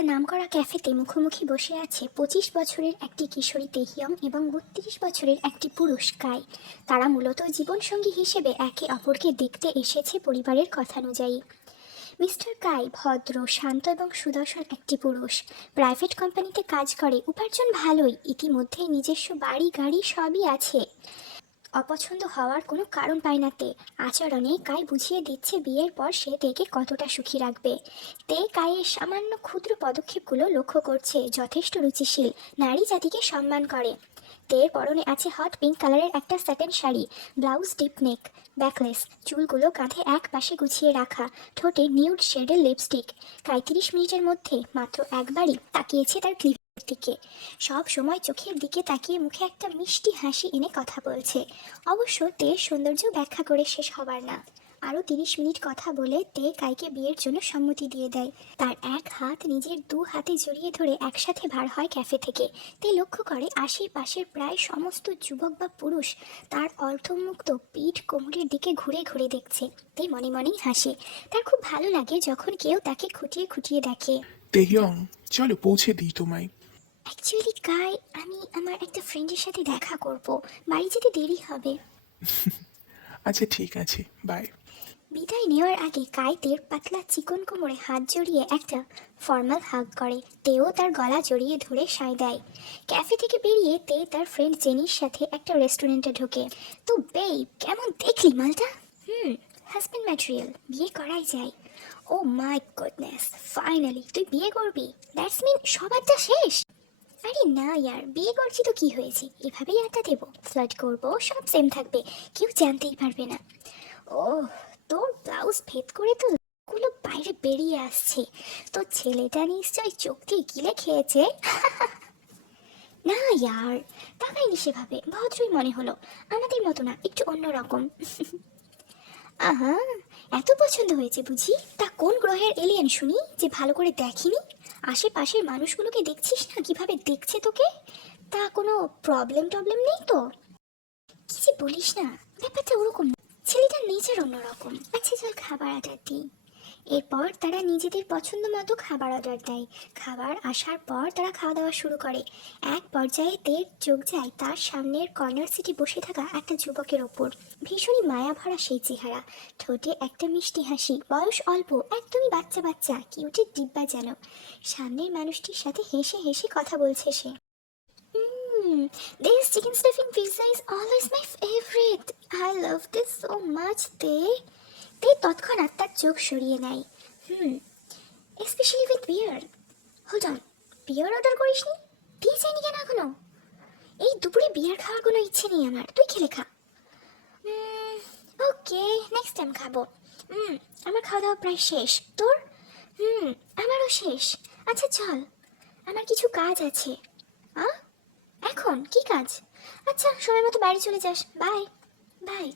একটা নামকরা ক্যাফেতে মুখোমুখি বসে আছে 25 বছরের একটি কিশোরী তেহিয়ং এবং 32 বছরের একটি পুরুষ কাই। তারা মূলত জীবনসঙ্গী হিসেবে একে অপরকে দেখতে এসেছে পরিবারের কথানুযায়ী। মিস্টার কাই ভদ্র, শান্ত এবং সুদর্শন একটি পুরুষ। প্রাইভেট কোম্পানিতে কাজ করে, উপার্জন ভালোই, ইতিমধ্যেই নিজস্ব বাড়ি গাড়ি সবই আছে। অপছন্দ হওয়ার কোনো কারণ পায় না তে। আচরণে কাই বুঝিয়ে দিচ্ছে বিয়ের পর সে তেকে কতটা সুখী রাখবে। তে কাইয়ের সামান্য ক্ষুদ্র পদক্ষেপগুলো লক্ষ্য করছে, যথেষ্ট রুচিশীল, নারী জাতিকে সম্মান করে। তের পরনে আছে হট পিঙ্ক কালারের একটা satin sari, blouse deep neck, backless, চুলগুলো কাঁধে এক পাশে গুছিয়ে রাখা, ঠোঁটে নিউড শেডের লিপস্টিক। কাই 30 মিনিটের মধ্যে মাত্র একবারই তাকিয়েছে তার ক্লিপের দিকে। সব সময় চোখের দিকে তাকিয়ে মুখে একটা মিষ্টি হাসি এনে কথা বলছে। অবশ্য তের সৌন্দর্য ব্যাখ্যা করে শেষ হবার না। আরও 30 মিনিট কথা বলে তে কাইকে বিয়ের জন্য সম্মতি দিয়ে দেয়। তার এক হাত নিজের 2 হাতে জড়িয়ে ধরে একসাথে বার হয় ক্যাফে থেকে। তে লক্ষ্য করে আশেপাশের প্রায় সমস্ত যুবক বা পুরুষ তার অর্ধমুক্ত পিঠ কোমরের দিকে ঘুরে ঘুরে দেখছে। তে মনে মনেই হাসে। তার খুব ভালো লাগে যখন কেউ তাকে খুঁটিয়ে খুঁটিয়ে দেখে। তেহিয়ং, চলো পৌঁছে দিই তোমায়। অ্যাকচুয়ালি কাই, আমি আমার একটা ফ্রেন্ডের সাথে দেখা করব, বাড়ি যেতে দেরি হবে। আচ্ছা ঠিক আছে, বাই। বিদায় নেওয়ার আগে কাই তের পাতলা চিকন কোমরে হাত জড়িয়ে একটা ফর্মাল হাগ করে। তেও তার গলা জড়িয়ে ধরে সায় দেয়। ক্যাফে থেকে বেরিয়ে তে তার ফ্রেন্ড জেনির সাথে একটা রেস্টুরেন্টে ঢোকে। তো বেব, কেমন দেখলি মালটা? হাজব্যান্ড ম্যাটেরিয়াল, বিয়ে করাই যায়। ও মাই গুডনেস, ফাইনালি তুই বিয়ে করবি? দ্যাটস মিন সবারটা শেষ। আরে না ইয়ার, বিয়ে করছি তো কি হয়েছে, এভাবেই আড্ডা দেবো, ফ্লার্ট করবো, সব সেম থাকবে, কেউ জানতেই পারবে না। ও, তোর ব্লাউজ ভেদ করে তো গুলো বাইরে বেরিয়ে আসছে। তো ছেলেটা নিশ্চয় চোখ দিয়ে গিলে খেয়েছে। না ইয়ার, তাকাইনি সেভাবে, ভদ্রই মনে হলো, আমাদের মতো না, একটু অন্যরকম। আহা, এত পছন্দ হয়েছে বুঝি? তা কোন গ্রহের এলিয়েন শুনি যে ভালো করে দেখিনি? আশেপাশের মানুষগুলোকে দেখছিস না কিভাবে দেখছে তোকে? তা কোনো প্রবলেম টবলেম নেই তো? কি যে বলিস না, ব্যাপারটা ওরকম না। ছেলেটার নেচার অন্যরকম। আচ্ছা চল খাবার অর্ডার দিই। এরপর তারা নিজেদের পছন্দ মতো খাবার অর্ডার দেয়। খাবার আসার পর তারা খাওয়া দাওয়া শুরু করে। এক পর্যায়ে তের চোখ যায় তার সামনের কর্নার সিটে বসে থাকা একটা যুবকের ওপর। ভীষণই মায়া ভরা সেই চেহারা, ঠোঁটে একটা মিষ্টি হাসি, বয়স অল্প, একদমই বাচ্চা বাচ্চা, কিউটের ডিব্বা যেন। সামনের মানুষটির সাথে হেসে হেসে কথা বলছে সে। This chicken stuffing pizza is always my favorite. I love this so much. তে তৎক্ষণাৎ তার চোখ সরিয়ে নেয়। Specially with beer. Hold on, beer order করিসনি? দিয়ে যায়নি কেন এখনো? এই দুপুরে বিয়ার খাওয়ার কোনো ইচ্ছে নেই আমার, তুই খেলে খা। ওকে, নেক্সট টাইম খাবো। আমার খাওয়া দাওয়া প্রায় শেষ, তোর? আমারও শেষ। আচ্ছা চল, আমার কিছু কাজ আছে। আ এখন কি কাজ? আচ্ছা সময় মতো বাড়ি চলে যাস, বাই। বাই।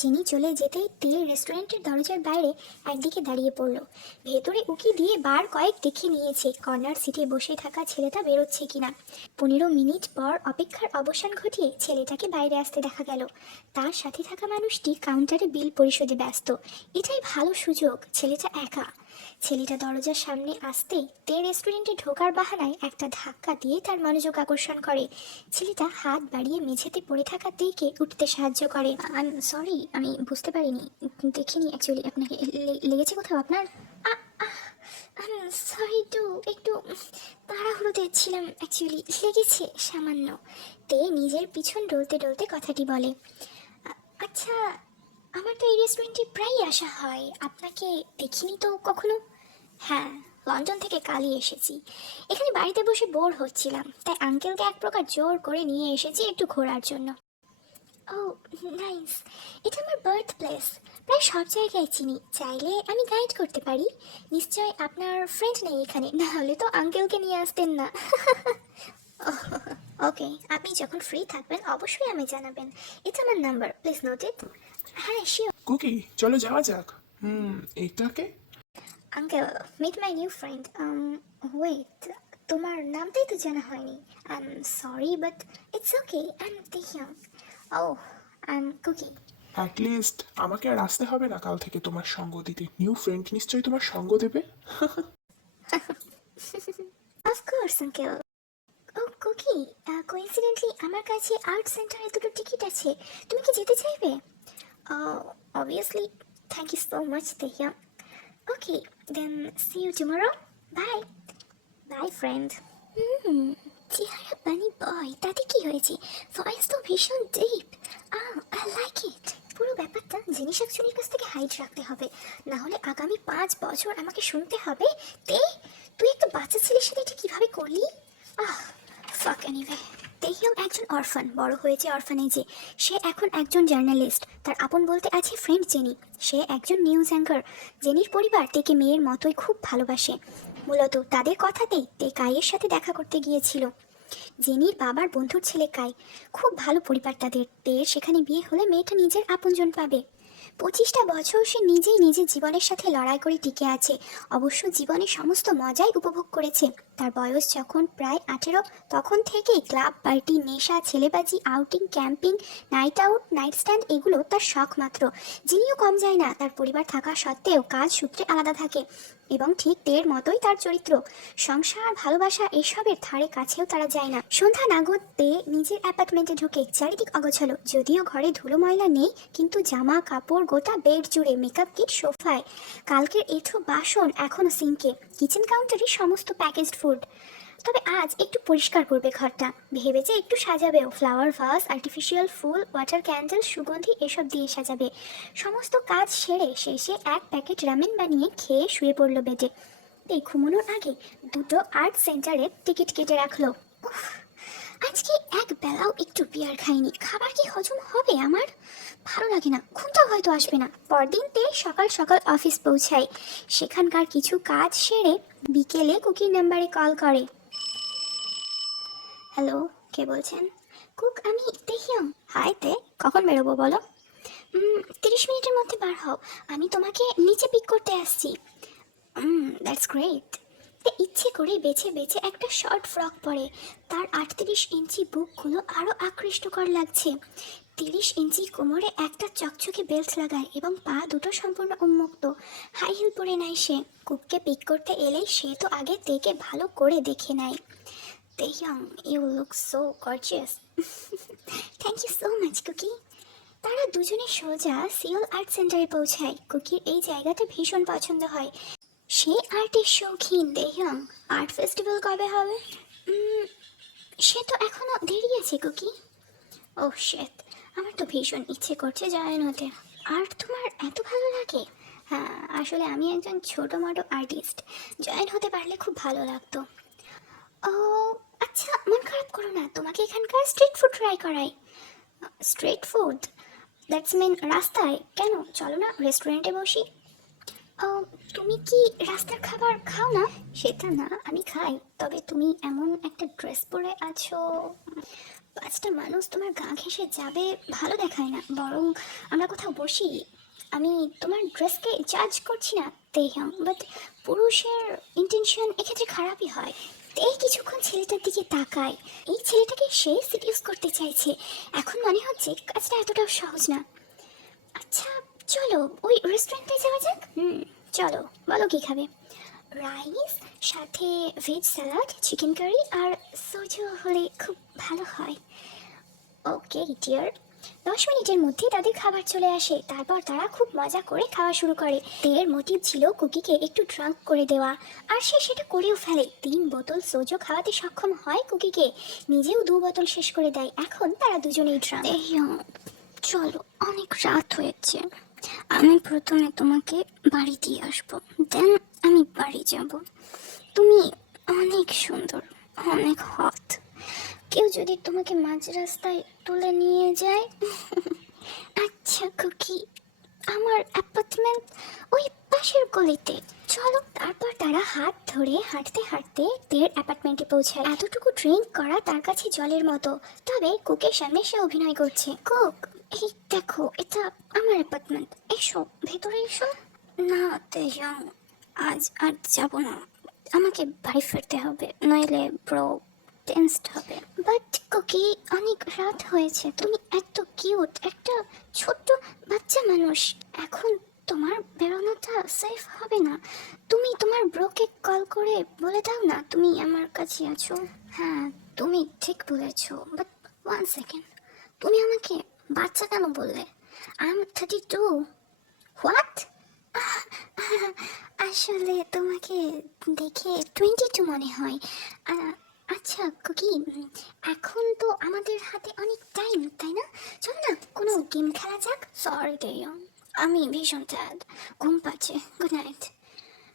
যিনি চলে যেতেই তীর রেস্টুরেন্টের দরজার বাইরে একদিকে দাঁড়িয়ে পড়ল। ভেতরে উকি দিয়ে বার কয়েক দেখে নিয়েছে কর্নার সিটে বসে থাকা ছেলেটা বেরোচ্ছে কিনা। 15 মিনিট পর অপেক্ষার অবসান ঘটিয়ে ছেলেটাকে বাইরে আসতে দেখা গেল। তার সাথে থাকা মানুষটি কাউন্টারে বিল পরিশোধে ব্যস্ত। এটাই ভালো সুযোগ, ছেলেটা একা। ছেলেটা দরজার সামনে আসতেই তে রেস্টুরেন্টে ঢোকার বাহানায় একটা ধাক্কা দিয়ে তার মনোযোগ আকর্ষণ করে। ছেলেটা হাত বাড়িয়ে মেঝেতে পড়ে থাকা তেকে উঠতে সাহায্য করে। আই এম সরি, আমি বুঝতে পারিনি, দেখিনি অ্যাকচুয়ালি। আপনাকে লেগেছে কোথাও আপনার? সরি টু, একটু তাড়াহুড়োতে ছিলাম অ্যাকচুয়ালি, লেগেছে সামান্য। তে নিজের পিছন ডলতে ডলতে কথাটি বলে। আচ্ছা, আমার তো এই রেস্টুরেন্টে প্রায়ই আসা হয়, আপনাকে দেখিনি তো কখনো। হ্যাঁ, লন্ডন থেকে কালই এসেছি। এখানে বাড়িতে বসে বোর হচ্ছিলাম, তাই আঙ্কেলকে এক প্রকার জোর করে নিয়ে এসেছি একটু ঘোরার জন্য। ও নাইস, এটা আমার বার্থ প্লেস, প্রায় সব জায়গায় চিনি, চাইলে আমি গাইড করতে পারি। নিশ্চয় আপনার ফ্রেন্ড নেই এখানে, না হলে তো আঙ্কেলকে নিয়ে আসতেন না। ওকে, আপনি যখন ফ্রি থাকবেন অবশ্যই আমি জানাবেন। এটা আমার নাম্বার, প্লিজ নোট ইট। হ্যাঁ শিওর। কুকি, চলো যাওয়া যাক। এইটাকে। Uncle, meet my new friend. Wait, তোমার নামটাই তো জানা হয়নি। I am sorry but it's okay, I am Tehiyong. ও, আই এম কুকি। অ্যাটলিস্ট আমাকে আর আসতে হবে না কাল থেকে তোমার সঙ্গ দিতে। নিউ ফ্রেন্ড নিশ্চয়ই তোমার সঙ্গ দেবে। Course uncle. ও কুকি, কোইন্সিডেন্টলি আমার কাছে আর্ট সেন্টারে দুটো টিকিট আছে, তুমি কি যেতে চাইবে? Obviously, thank you so much Dehiya. Okay, then see you tomorrow. Bye. Bye friend. হুম, চেহারা বানি বয়, তাতে কি হয়েছে? ভয়েস তো ভীষণ ডিপ। I like it. পুরো ব্যাপারটা জিনিস একজনের কাছ থেকে হাইড রাখতে হবে, না হলে আগামী 5 বছর আমাকে শুনতে হবে তে তুই একটা বাচ্চা ছেলের সাথে এটা কিভাবে করলি। ফাক এনিওয়ে। তেহিয়াং একজন অরফান, বড় হয়েছে অরফানেজে। সে এখন একজন জার্নালিস্ট। তার আপন বলতে আছে ফ্রেন্ড জেনি, সে একজন নিউজ অ্যাঙ্কার। জেনির পরিবার তেকে মেয়ের মতোই খুব ভালোবাসে। মূলত তাদের কথাতেই তে কাইয়ের সাথে দেখা করতে গিয়েছিল। জেনির বাবার বন্ধুর ছেলে কাই, খুব ভালো পরিবার তাদের। তের সেখানে বিয়ে হলে মেয়েটা নিজের আপনজন পাবে। 25টা বছর সে নিজেই নিজের জীবনের সাথে লড়াই করে টিকে আছে। অবশ্য জীবনের সমস্ত মজাই উপভোগ করেছে। তার বয়স যখন প্রায় 18, তখন থেকেই ক্লাব, পার্টি, নেশা, ছেলেবাজি, outing, camping, night out, night stand এগুলো তার শখ মাত্র। যিনিও কম যায় না, তার পরিবার থাকা সত্ত্বেও কাজ সূত্রে আলাদা থাকে। এবং ঠিক তের মতোই তার চরিত্র। সংসার, ভালোবাসা এসবের ধারে কাছেও তারা যায় না। সন্ধ্যা নাগদ তে নিজের অ্যাপার্টমেন্টে ঢুকে চারিদিক অগোছালো। যদিও ঘরে ধুলো ময়লা নেই, কিন্তু জামা কাপড় গোটা বেড জুড়ে, মেকআপ কিট সোফায়, কালকের এঁঠো বাসন এখনো সিঙ্কে, কিচেন কাউন্টারে সমস্ত প্যাকেজড ফুড। তবে আজ একটু পরিষ্কার করবে ঘরটা, ভেবেছে একটু সাজাবেও। ফ্লাওয়ার ভাস, আর্টিফিশিয়াল ফুল, ওয়াটার ক্যান্ডেল, সুগন্ধি এসব দিয়ে সাজাবে। সমস্ত কাজ সেরে শেষে এক প্যাকেট রামেন বানিয়ে খেয়ে শুয়ে পড়লো বেডে। ঘুমানোর আগে দুটো আর্ট সেন্টারে টিকিট কেটে রাখলো। উফ, আজকে এক বেলাও একটু বিয়ার খাইনি, খাবার কি হজম হবে আমার? ভালো লাগে না, ঘুমটাও হয়তো আসবে না। পরদিন তে সকাল সকাল অফিস পৌঁছায়। সেখানকার কিছু কাজ সেরে বিকেলে কুকির নাম্বারে কল করে। হ্যালো, কে বলছেন? কুক, আমি তেহিয়ং। হাই তে, কখন বেরোবো বলো? 30 মিনিটের মধ্যে বার হও, আমি তোমাকে নিচে পিক করতে আসছি। That's great. ইচ্ছে করে বেছে বেছে একটা শর্ট ফ্রক পরে। তার 38 ইঞ্চি বুকগুলো আরও আকৃষ্টকর লাগছে। 30 ইঞ্চি কোমরে একটা চকচকে বেল্ট লাগায় এবং পা দুটো সম্পূর্ণ উন্মুক্ত। হাই হিল পরে নেয় সে। কুককে পিক করতে এলেই সে তো আগে তেকে ভালো করে দেখে নেয়। Tehiyong, you look so gorgeous. Thank you so much Kuki. তারা দুজনে সোজা সিওল আর্ট সেন্টারে পৌঁছায়। কুকির এই জায়গাটা ভীষণ পছন্দ হয়। সে আর্টের শৌখিন। দেহিয়ং, আর্ট ফেস্টিভ্যাল কবে হবে? সে তো এখনো দেরি আছে কুকি। ও শেট, আমার তো ভীষণ ইচ্ছে করছে জয়েন হতে। আর্ট তোমার এত ভালো লাগে? হ্যাঁ, আসলে আমি একজন ছোটো মোটো আর্টিস্ট। জয়েন হতে পারলে খুব ভালো লাগতো। ও আচ্ছা, মন খারাপ করো না, তোমাকে এখানকার স্ট্রিট ফুড ট্রাই করাই। Street food? দ্যাটস মিন রাস্তায়? কেন, চলো না রেস্টুরেন্টে বসি। তুমি কি রাস্তার খাবার খাও না? সেটা না, আমি খাই, তবে তুমি এমন একটা ড্রেস পরে আছো, 5টা মানুষ তোমার গা ঘেঁষে যাবে, ভালো দেখায় না। বরং আমরা কোথাও বসি। আমি তোমার ড্রেসকে জাজ করছি না তেহং, বাট পুরুষের ইন্টেনশন এক্ষেত্রে খারাপই হয়। এই কিছুক্ষণ ছেলেটার দিকে তাকায়। এই ছেলেটাকে সে সিডিউস করতে চাইছে। এখন মনে হচ্ছে কাজটা এতটাও সহজ না। আচ্ছা চলো ওই রেস্টুরেন্টে যাওয়া যাক। চলো, বলো কি খাবে? রাইস, সাথে ভেজ স্যালাড, চিকেন কারি আর সোজো হলে খুব ভালো হয়। Okay dear. 10 মিনিটের মধ্যে তাদের খাবার চলে আসে। তারপর তারা খুব মজা করে খাওয়া শুরু করে। তের মোটিভ ছিল কুকিকে একটু ড্রাঙ্ক করে দেওয়া, আর সে সেটা করেও ফেলে। 3 বোতল সোজো খাওয়াতে সক্ষম হয় কুকিকে। নিজেও 2 বোতল শেষ করে দেয়। এখন তারা দুজনেই ড্রাঙ্ক। চলো, অনেক রাত হয়েছে, আমি প্রথমে তোমাকে বাড়ি দিয়ে আসবো, দেন আমি বাড়ি যাব। তুমি অনেক সুন্দর, অনেক হট। কেউ যদি তোমাকে মাঝ রাস্তায় তুলে নিয়ে যায়? আচ্ছা কুকি, আমার অ্যাপার্টমেন্ট ওই পাশের গলিতে, চলো। তারপর তারা হাত ধরে হাঁটতে হাঁটতে তের অ্যাপার্টমেন্টে পৌঁছায়। এতটুকু ড্রিঙ্ক করা তার কাছে জলের মতো। তবে কুকের সামনে সে অভিনয় করছে। কুক, এই দেখো, এটা আমার অ্যাপার্টমেন্ট, এসো ভেতরে এসো। না তেজং, আজ আর যাব না, আমাকে বাড়ি ফিরতে হবে, নইলে ব্রো টেন্সড হবে। বাট কুকি, অনেক রাত হয়েছে, তুমি এত কিউট একটা ছোট্ট বাচ্চা মানুষ, এখন তোমার বেরোনোটা সেফ হবে না। তুমি তোমার ব্রোকে কল করে বলে দাও না তুমি আমার কাছে আছো। হ্যাঁ, তুমি ঠিক বলেছো, বাট ওয়ান সেকেন্ড, তুমি আমাকে বাচ্চা কেন বললে? I am 32। হোয়াট? আসলে তোমাকে দেখে 22 মনে হয়। আচ্ছা কুকি, এখন তো আমাদের হাতে অনেক টাইম, তাই না? চল না কোনো গেম খেলা যাক। সরি দেয়ন, আমি ভীষণ ট্যাড, ঘুম পাচ্ছে, গুড নাইট।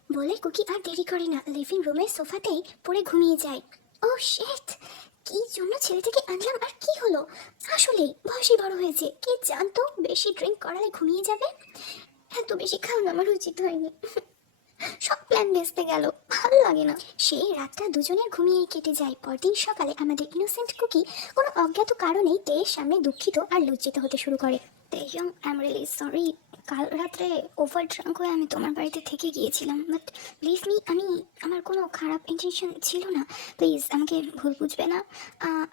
বলে কুকি আর দেরি করে না লিভিং রুমের সোফাতেই পড়ে ঘুমিয়ে যায়। ও শিট, কি জন্য ছেলেটাকে আনলাম আর কি হলো? আসলেই বয়সই বড় হয়েছে, কে জানতো বেশি ড্রিঙ্ক করালে ঘুমিয়ে যাবে। এত বেশি খাওয়া আমার উচিত হয়নি, সব প্ল্যান ভেস্তে গেল, ভালো লাগে না। সেই রাতটা দুজনের ঘুমিয়ে কেটে যায়। পরদিন সকালে আমাদের ইনোসেন্ট কুকি কোনো অজ্ঞাত কারণেই তেয়ের সামনে দুঃখিত আর লজ্জিত হতে শুরু করে। Taeyong, I am really sorry, কাল রাত্রে ওভার ড্রাঙ্ক হয়ে আমি তোমার বাড়িতে থেকে গিয়েছিলাম, বাট প্লিজ মি, আমার কোনো খারাপ ইন্টেনশন ছিল না, প্লিজ আমাকে ভুল বুঝবে না।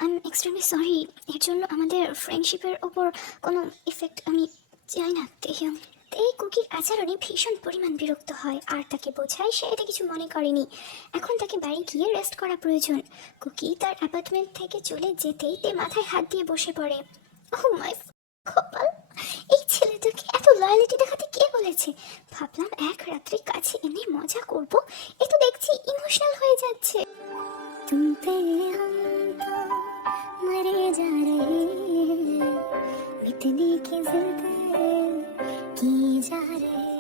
আই এম এক্সট্রিমলি সরি, এর জন্য আমাদের ফ্রেন্ডশিপের ওপর কোনো ইফেক্ট আমি চাই না। তেয়ং এই কুকির আচরণে ভীষণ পরিমাণ বিরক্ত হয় আর তাকে বোঝায় সে এটা কিছু মনে করেনি। এখন তাকে বাড়ি গিয়ে রেস্ট করা প্রয়োজন। কুকি তার অ্যাপার্টমেন্ট থেকে চলে যেতেই তে মাথায় হাত দিয়ে বসে পড়ে। ওহ মাই কপাল, এই ছেলেটাকে এত লয়ালিটি দেখাতে কে বলেছে? ভাবলাম এক রাত্রি কাছে এনে মজা করব, এ তো দেখছি ইমোশনাল হয়ে যাচ্ছে। तुम पे हम तो मरे जा रहे हैं, मिटने की जिद की जा रहे